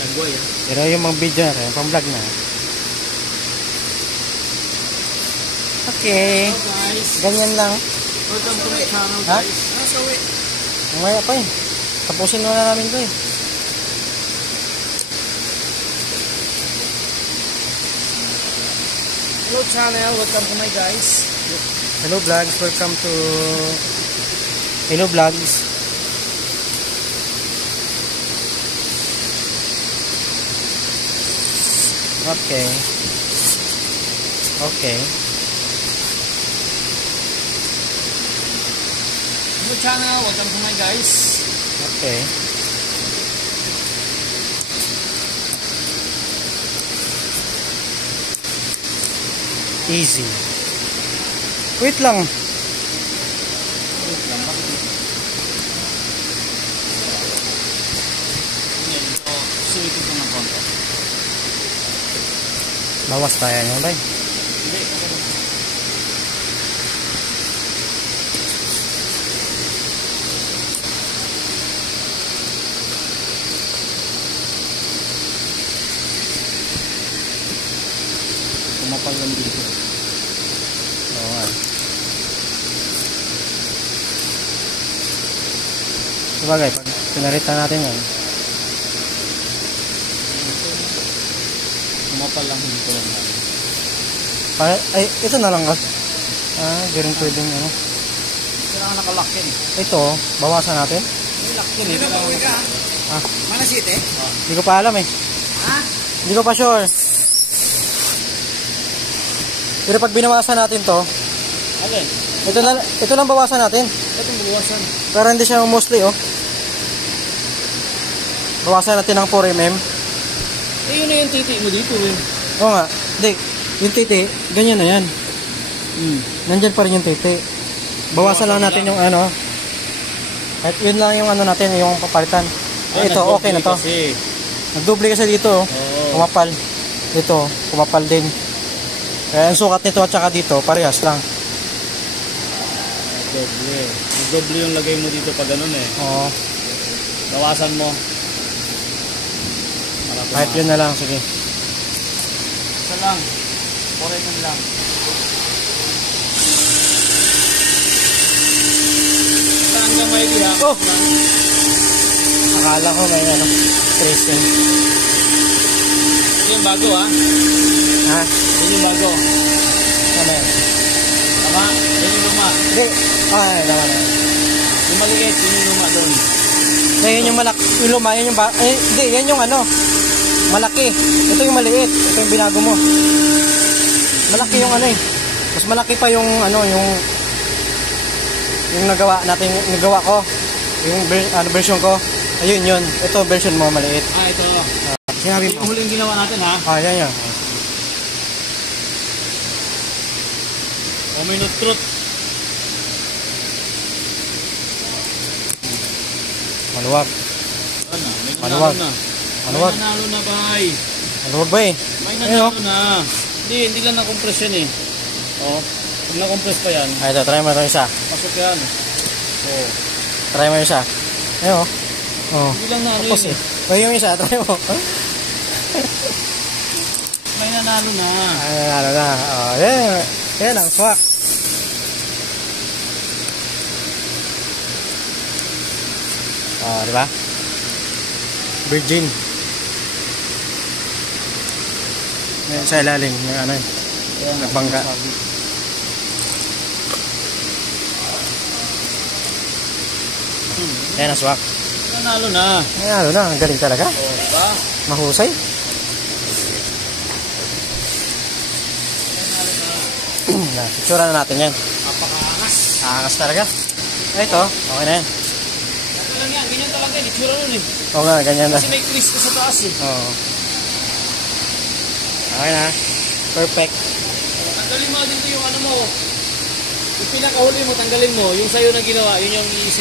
Dagway ah. Pero yung mga video na yung pang vlog na. Okay. Hello guys. Ganyan lang. Welcome to my channel Ha? guys. Nasawi. Mamaya pa eh. Tapusin na namin ito eh. Hello channel. Welcome to my guys. Hello vlogs. Welcome to Hello vlogs. Okay. Okay. Hello channel. Welcome to my guys. Okay. Easy. Wait lang. Wait lang. Bakit dito? Hindi. Dito. Suwitin ko ng konti. Bawas tayo nyo ba? Hindi. Kumapal lang dito. Oo nga. Sabagay, pag pinarita natin yan. Kumapal lang dito lang natin. Ay, ito na lang. Di rin pwedeng ano. Kailangan nakalakin. Ito, bawasan natin. May lakin. Hindi na ba uwi ka? Ah, Mana city? hindi ko pa alam eh. Ha? Hindi ko pa sure. Pero pag binawasan natin to, Alin? ito lang bawasan natin. Itong buwasan. Pero hindi siya mostly oh. Bawasan natin ng 4mm. Eh, yun na yung titi mo dito eh. Oo nga. Hindi, yung titi, ganyan na yan. Nandyan pa rin yung titi. Bawasan lang natin yung ano. At yun lang yung ano natin, yung papalitan. Ito, okay na to. Kasi. Nagdoble kasi dito, oh. Kumapal. Dito, kumapal din. Kaya ang sukat nito at saka dito, parehas lang. Doble. Doble yung lagay mo dito pag ganun eh. Oo. Bawasan mo. Kahit yun na lang, sige. Isa lang. 4mm lang. Saan ka may diha? Oh! Akala ko may ano, tracing. Ito yung bago ha? Ha? Ito yung bago. Ano yan? Tama? Ito yung luma. Hindi. Ay, naman. Yung maliit, yun yung luma doon. Yan yung malaki. Yung luma, yan yung hindi, yan yung ano. Malaki. Ito yung maliit. Ito yung binago mo. Malaki yung ano eh. Mas malaki pa yung ano, yung nagawa natin, nagawa ko. Yung version ko. Ayun yun. Ito version mo maliit. Ito. Sinabi Yung mo. huling ginawa natin ha? Yan yun. O minute truth. Maluwag. Ano? May Maluwag. nanalo na. Maluwag. May nanalo na bay. Maluwag ba eh? May nanalo na. Hindi lang na-compress yan eh. O. Pag na-compress pa yan. Ito, try mo ito isa. Pasok yan. O. Try mo yung isa. Ayun. Oh. Hindi lang na ano Tapos yun eh. Yung isa, try mo. May nanalo na. Ano na. Oh, yan. Yan ang swak. Oh, di ba? Virgin. Yan sa ilalim, yung ano eh. Nagbangga. Yan ang swak. Nanalo na. Ano na, ang galing talaga. O, diba? Mahusay. Picture na natin yan. Napakaangas. Aangas talaga. Ito, okay na yan. Ito lang yan. Ganyan talaga. Itsura nun eh. Oo nga, ganyan na. Kasi may twist sa taas eh. Oo. Okay na. Perfect. Tanggalin mo dito yung ano mo. Yung pinakahuli mo, tanggalin mo. Yung sa'yo na ginawa, yun yung iisip.